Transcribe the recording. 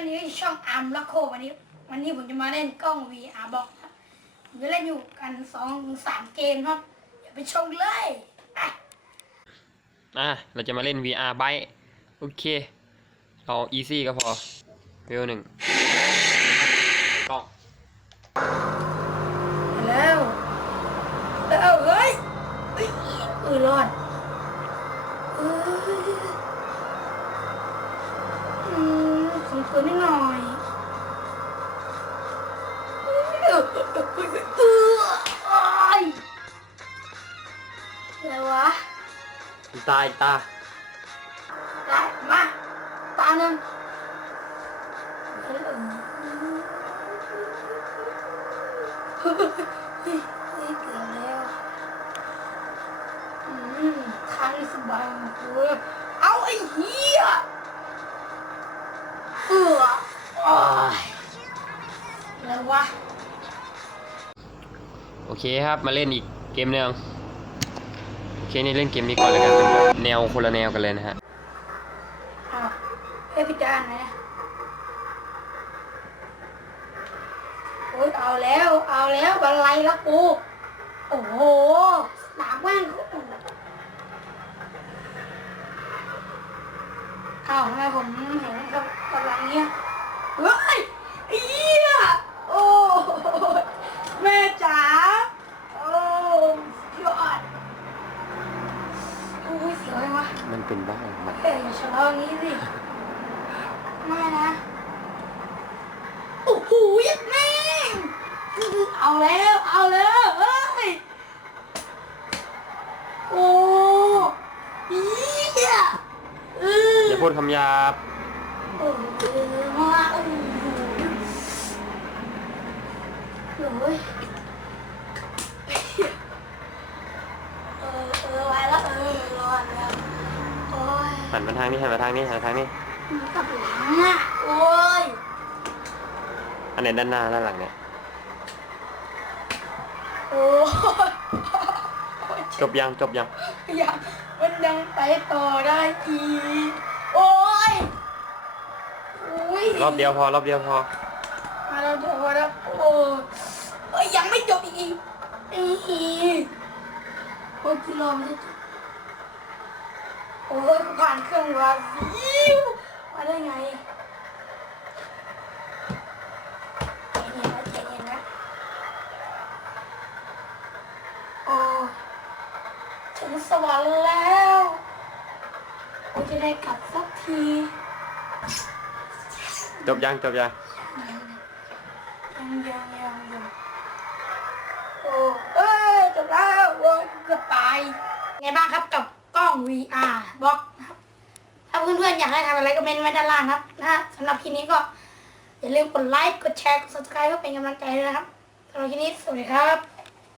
กันนี้ช่องอาร์มลักโควันนี้ วันนี้ผมจะมาเล่นกล้อง VR บอกครับผมจะเล่นอยู่กันสองถึงสามเกมครับอย่าไปชมเลยอะอะเราจะมาเล่น VR ไบค์โอเคเอา easy ก็พอเวลหนึ่งกล้องมาแล้วแล้วเฮ้ยเฮ้ยเออรอด ตัวนิดหน่อยเออเออเออโอ้ยอะไรวะอีกตาอีกตาได้มาตาหนึ่งเฮ้ยเกือบแล้วอืมทางสบายมากเลยเอาไอ้เหี้ยเอือโอ้ย อะไรวะ โอเคครับ มาเล่นอีกเกมหนึ่งโอเคนี่เล่นเกมนี้ก่อนแล้วกันเป็นแบบแนวคนละแนวกันเลยนะฮะ อ้าวเฮ้ยพี่จานไหนอะโอ้ยเอาแล้วเอาแล้วบันไลแล้วกู โอ้โหสนามว่างอ้าวทำไมผมเห็นกับกำลังเนี้ยเฮ้ยไอ้เหี้ยโอ้ยแม่จ๋า โอ้ยอดโอ้ยเสียวเลยวะ มันเป็นบ้ามัน เอ้ยอย่าชะลออย่างนี้สิไม่นะ โอ้โหยัดแม่งเอาแล้ว เอาแล้วเฮ้ย โอ้เหี้ยเอออย่าพูดคำหยาบโอ้เออมาโอ้โหโอ้ยเออเออไว้แล้วเออรอดแล้วโอ้ย หัน มาทางนี้หันมาทางนี้หันมาทางนี้กลับหลังอะโอ้ยอันไหนด้านหน้าด้านหลังเนี่ย โอ้ยจบยังจบยังยังมันยังไปต่อได้อีกโอ้ยโอ้ยรอบเดียวพอรอบเดียวพอ มาแล้วเดี๋ยวพอแล้วโอ้ยเอ้ยยังไม่จบอีกอีกโอ้ยกิโลไม่ได้จบ โอ้ยผ่านเครื่องวาซิวมาได้ไงเย็นนะเย็นนะโอ้ถึงสวรรค์แล้วโอ้ยจะได้กลับสักทีจบยังจบยังยังยังยังยังโอ้เอ้ยจบแล้วโอ้ยเกือบตายไงบ้างครับกับ ล้อง VR บล็อกนะครับถ้าเพื่อนๆอยากให้ทำอะไรก็เมนไว้ด้านล่างครับนะสำหรับคลิปนี้ก็ อย่าลืมกดไลค์กดแชร์กด subscribe เพื่อเป็นกำลังใจด้วยนะครับสำหรับคลิปนี้สวัสดีครับ